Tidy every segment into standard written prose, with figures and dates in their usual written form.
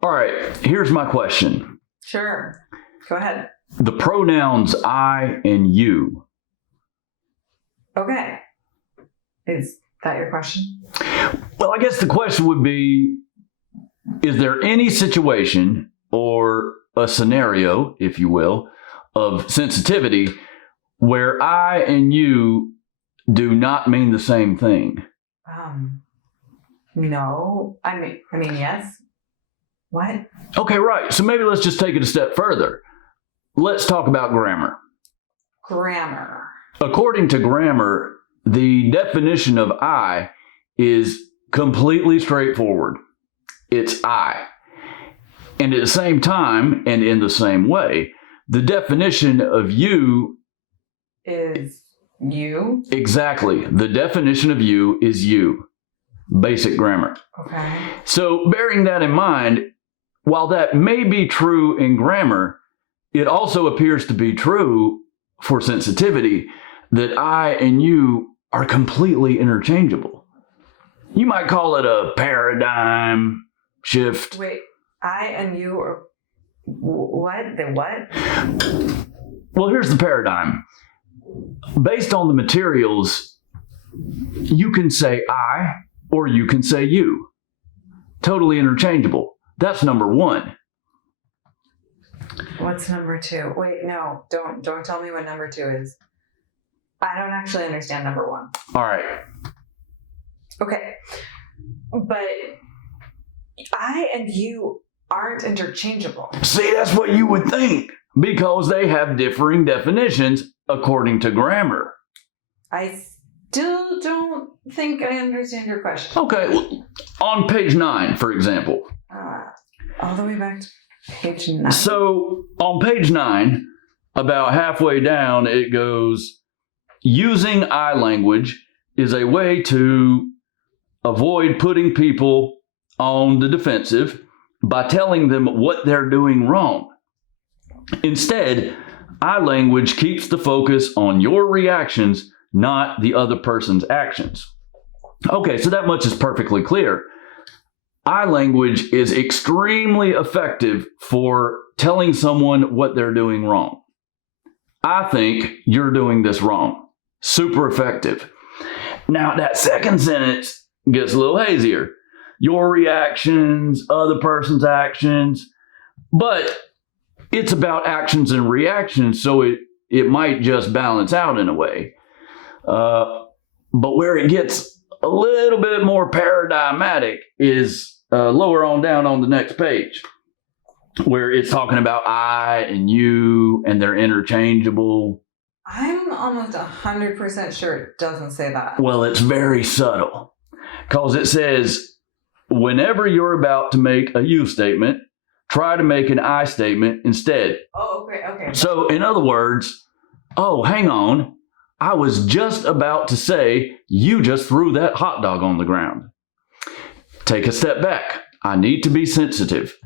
All right, here's my question. Sure. Go ahead. The pronouns I and you. Okay. Is that your question? Well, I guess the question would be, is there any situation or a scenario, if you will, of sensitivity where I and you do not mean the same thing? No. I mean, yes. What? Okay, right. So maybe let's just take it a step further. Let's talk about grammar. Grammar. According to grammar, the definition of I is completely straightforward. It's I. And at the same time, and in the same way, the definition of you is you. Exactly. The definition of you is you. Basic grammar. Okay. So bearing that in mind, while that may be true in grammar, it also appears to be true for sensitivity that I and you are completely interchangeable. You might call it a paradigm shift. Wait, I and you are what? The what? Well, here's the paradigm. Based on the materials, you can say I or you can say you. Totally interchangeable. That's number one. What's number two? Wait, no, don't tell me what number two is. I don't actually understand number one. All right. Okay. But I and you aren't interchangeable. See, that's what you would think, because they have differing definitions according to grammar. I still don't think I understand your question. Okay, well, on page 9, for example. All the way back to page 9. So on page 9, about halfway down, it goes, using I language is a way to avoid putting people on the defensive by telling them what they're doing wrong. Instead, I language keeps the focus on your reactions, not the other person's actions. Okay, so that much is perfectly clear. I language is extremely effective for telling someone what they're doing wrong. I think you're doing this wrong. Super effective. Now, that second sentence gets a little hazier. Your reactions, other person's actions, but it's about actions and reactions, so it might just balance out in a way. But where it gets a little bit more paradigmatic is lower on down on the next page, where it's talking about I and you, and they're interchangeable. I'm almost 100% sure it doesn't say that. Well, it's very subtle, because it says, whenever you're about to make a you statement, try to make an I statement instead. Oh, okay. So, in other words, oh, hang on, I was just about to say, you just threw that hot dog on the ground. Take a step back. I need to be sensitive.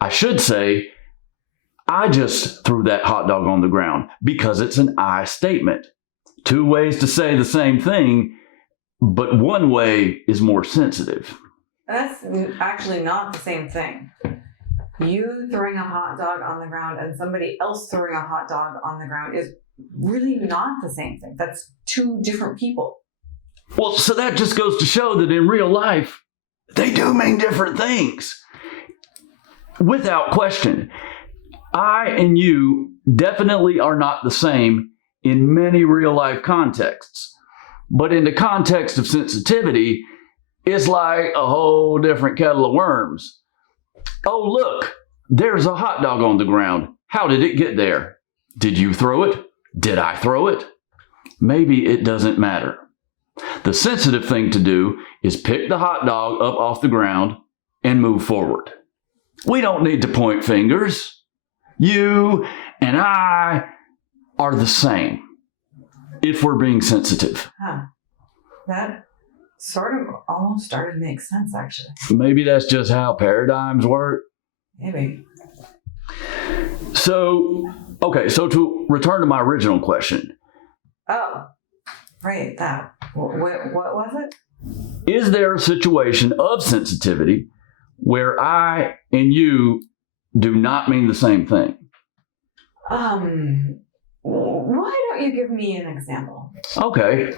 I should say, I just threw that hot dog on the ground, because it's an I statement. Two ways to say the same thing, but one way is more sensitive. That's actually not the same thing. You throwing a hot dog on the ground and somebody else throwing a hot dog on the ground is really not the same thing. That's two different people. Well, so that just goes to show that in real life, they do mean different things. Without question, I and you definitely are not the same in many real life contexts. But in the context of sensitivity, it's like a whole different kettle of worms. Oh, look, there's a hot dog on the ground. How did it get there? Did you throw it? Did I throw it? Maybe it doesn't matter. The sensitive thing to do is pick the hot dog up off the ground and move forward. We don't need to point fingers. You and I are the same if we're being sensitive. That sort of almost started to make sense, actually. Maybe that's just how paradigms work. Maybe. So to return to my original question. Oh, right, that. What was it? Is there a situation of sensitivity where I and you do not mean the same thing? Why don't you give me an example? Okay.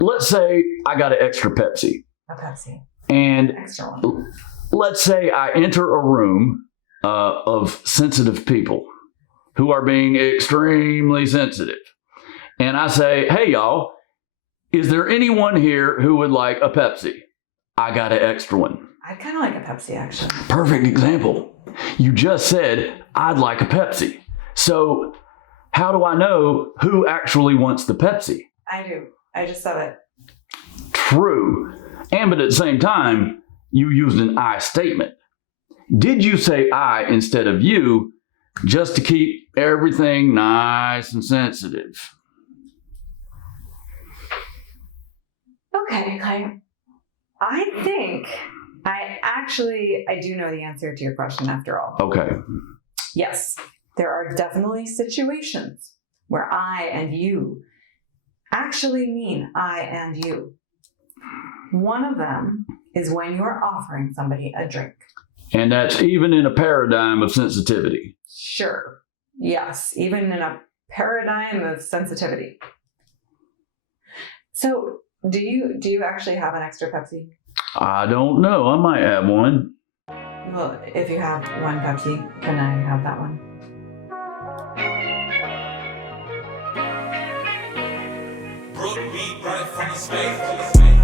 Let's say I got an extra Pepsi. A Pepsi. And Extra one. let's say I enter a room of sensitive people who are being extremely sensitive. And I say, hey, y'all, is there anyone here who would like a Pepsi? I got an extra one. I'd kind of like a Pepsi, actually. Perfect example. You just said, I'd like a Pepsi. So how do I know who actually wants the Pepsi? I do. I just said it. True. And but at the same time, you used an I statement. Did you say I instead of you just to keep everything nice and sensitive? Okay. I think I do know the answer to your question after all. Okay. Yes, there are definitely situations where I and you actually mean I and you. One of them is when you're offering somebody a drink. And that's even in a paradigm of sensitivity. Sure. Yes, even in a paradigm of sensitivity. So, do you actually have an extra Pepsi? I don't know. I might have one. Well, if you have one Pepsi, can I have that one? Brook beat right from the space.